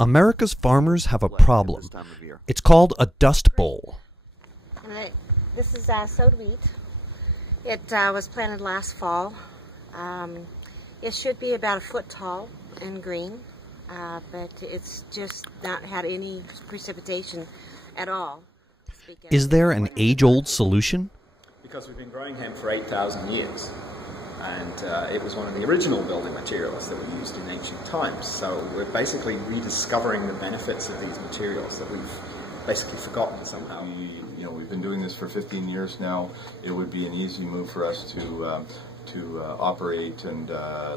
America's farmers have a problem. It's called a dust bowl. This is sowed wheat. It was planted last fall. It should be about a foot tall and green, but it's just not had any precipitation at all. Is there an age-old solution? Because we've been growing hemp for 8,000 years. And it was one of the original building materials that we used in ancient times. So we're basically rediscovering the benefits of these materials that we've basically forgotten somehow. We've been doing this for 15 years now. It would be an easy move for us to operate and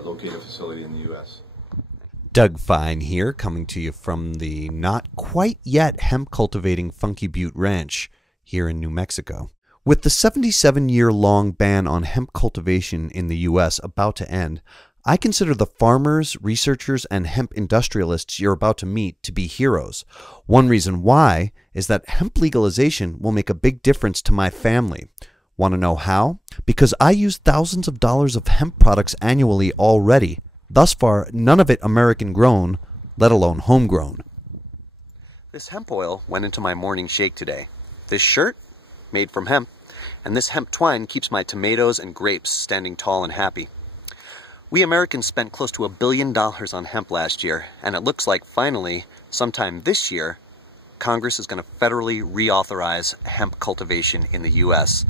locate a facility in the U.S. Doug Fine here, coming to you from the not quite yet hemp cultivating Funky Butte Ranch here in New Mexico. With the 77-year-long ban on hemp cultivation in the U.S. about to end, I consider the farmers, researchers, and hemp industrialists you're about to meet to be heroes. One reason why is that hemp legalization will make a big difference to my family. Want to know how? Because I use thousands of dollars of hemp products annually already. Thus far, none of it American-grown, let alone homegrown. This hemp oil went into my morning shake today. This shirt? Made from hemp, and this hemp twine keeps my tomatoes and grapes standing tall and happy. We Americans spent close to $1 billion on hemp last year, and it looks like finally, sometime this year, Congress is going to federally reauthorize hemp cultivation in the U.S.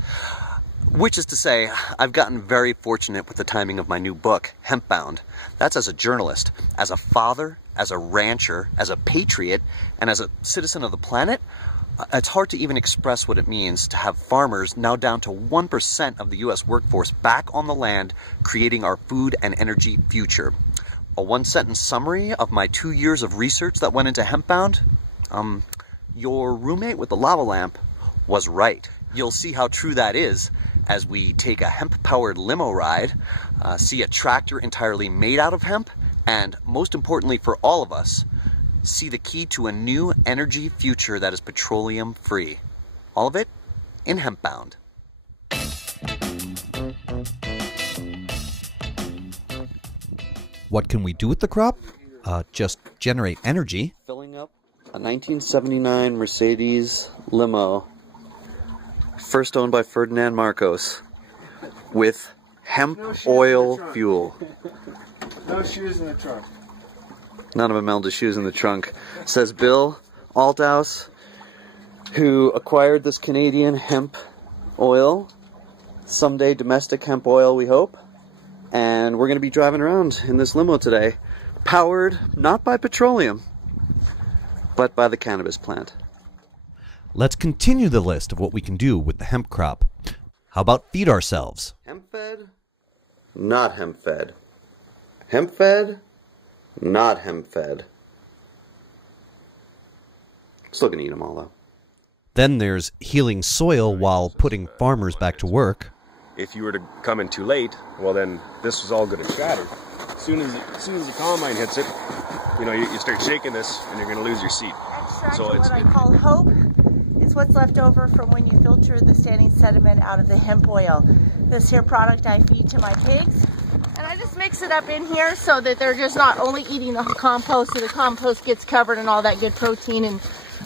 Which is to say, I've gotten very fortunate with the timing of my new book, Hemp Bound. That's as a journalist, as a father, as a rancher, as a patriot, and as a citizen of the planet. It's hard to even express what it means to have farmers, now down to 1% of the U.S. workforce, back on the land, creating our food and energy future. A one-sentence summary of my 2 years of research that went into Hemp Bound? Your roommate with the lava lamp was right. You'll see how true that is as we take a hemp-powered limo ride, see a tractor entirely made out of hemp, and most importantly for all of us, see the key to a new energy future that is petroleum-free. All of it in Hemp Bound. What can we do with the crop? Just generate energy. Filling up a 1979 Mercedes limo, first owned by Ferdinand Marcos, with hemp oil fuel. No shoes in the trunk. None of Imelda's shoes in the trunk, says Bill Althouse, who acquired this Canadian hemp oil, someday domestic hemp oil, we hope. And we're going to be driving around in this limo today, powered not by petroleum, but by the cannabis plant. Let's continue the list of what we can do with the hemp crop. How about feed ourselves? Hemp-fed, not hemp-fed. Hemp-fed, not hemp-fed. Still gonna eat them all, though. Then there's healing soil while putting farmers back to work. If you were to come in too late, well then this was all going to shatter. As soon as the combine hits it, you start shaking this and you're going to lose your seed. So it's what I call hope. It's what's left over from when you filter the standing sediment out of the hemp oil. This here product I feed to my pigs. And I just mix it up in here so that they're just not only eating the compost, so the compost gets covered in all that good protein and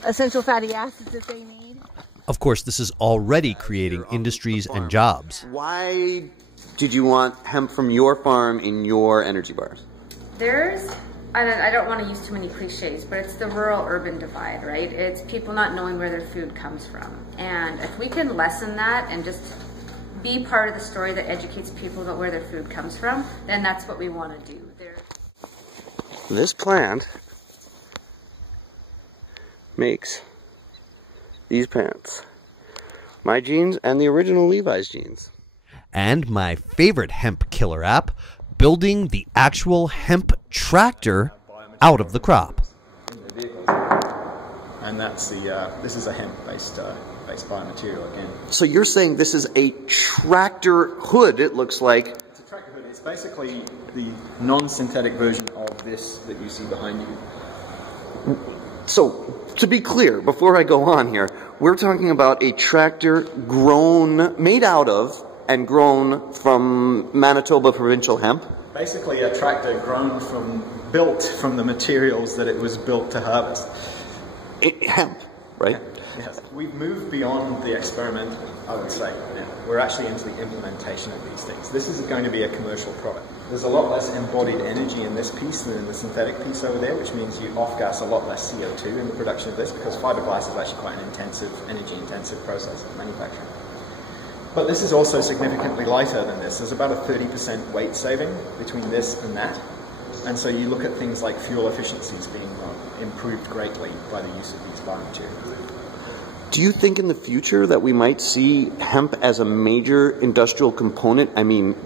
essential fatty acids that they need. Of course, this is already creating industries and jobs. Why did you want hemp from your farm in your energy bars? I don't want to use too many cliches, but it's the rural-urban divide, right? It's people not knowing where their food comes from. And if we can lessen that and just be part of the story that educates people about where their food comes from, then that's what we want to do. This plant makes these pants. My jeans and the original Levi's jeans. And my favorite hemp killer app, building the actual hemp tractor out of the crop. And that's this is a hemp-based biomaterial again. So you're saying this is a tractor hood, it looks like. It's a tractor hood. It's basically the non-synthetic version of this that you see behind you. So, to be clear, before I go on here, we're talking about a tractor made out of and grown from Manitoba provincial hemp. Basically a tractor built from the materials that it was built to harvest. Hemp, right? Yes. We've moved beyond the experimental, I would say. Now. We're actually into the implementation of these things. This is going to be a commercial product. There's a lot less embodied energy in this piece than in the synthetic piece over there, which means you off-gas a lot less CO2 in the production of this, because fiberglass is actually quite an energy-intensive process of manufacturing. But this is also significantly lighter than this. There's about a 30% weight saving between this and that. And so you look at things like fuel efficiencies being improved greatly by the use of these biomaterials. Do you think in the future that we might see hemp as a major industrial component? I mean,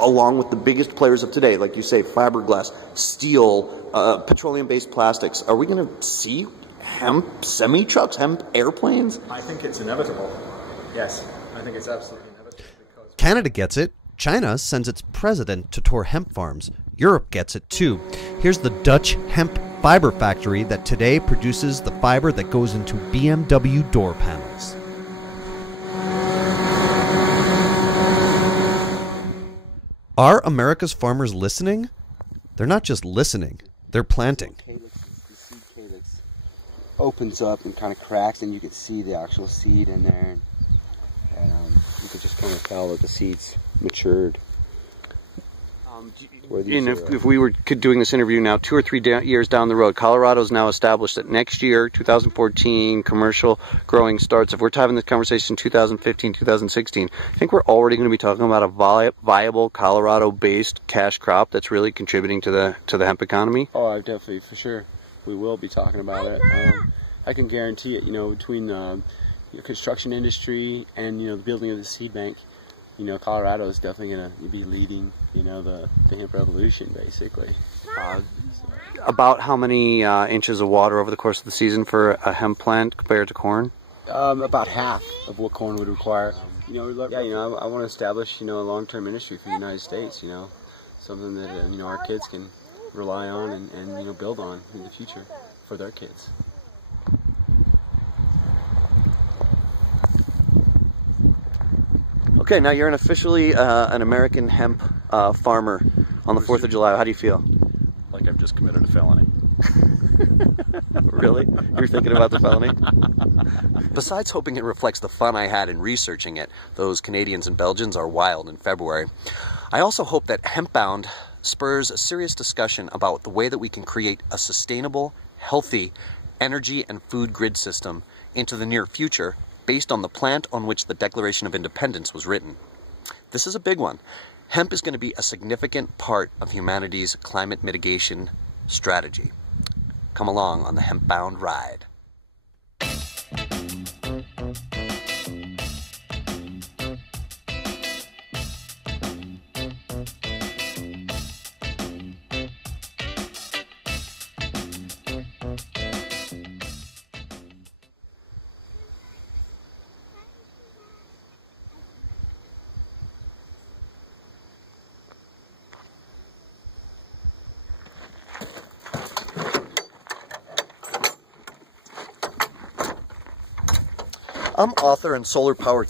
along with the biggest players of today, like you say, fiberglass, steel, petroleum-based plastics. Are we going to see hemp semi-trucks, hemp airplanes? I think it's inevitable. Yes, I think it's absolutely inevitable. Because Canada gets it. China sends its president to tour hemp farms. Europe gets it too. Here's the Dutch hemp fiber factory that today produces the fiber that goes into BMW door panels. Are America's farmers listening? They're not just listening, they're planting. The seed calyx opens up and kind of cracks, and you can see the actual seed in there. And you can just kind of tell that the seed's matured. If we were doing this interview now 2 or 3 years down the road, Colorado's now established that next year, 2014, commercial growing starts. If we're having this conversation 2015, 2016, I think we're already going to be talking about a viable Colorado-based cash crop that's really contributing to the hemp economy. Oh, definitely, for sure. We will be talking about it. I can guarantee it, between the construction industry and, the building of the seed bank, Colorado is definitely going to be leading, the hemp revolution, basically. About how many inches of water over the course of the season for a hemp plant compared to corn? About half of what corn would require. I want to establish, a long-term industry for the United States, something that, our kids can rely on and build on in the future for their kids. Okay, now you're officially an American hemp farmer on the 4th of July. How do you feel? Like I've just committed a felony. Really? You're thinking about the felony? Besides hoping it reflects the fun I had in researching it, those Canadians and Belgians are wild in February, I also hope that Hemp Bound spurs a serious discussion about the way that we can create a sustainable, healthy energy and food grid system into the near future based on the plant on which the Declaration of Independence was written. This is a big one. Hemp is going to be a significant part of humanity's climate mitigation strategy. Come along on the Hemp Bound ride. I'm author and solar-powered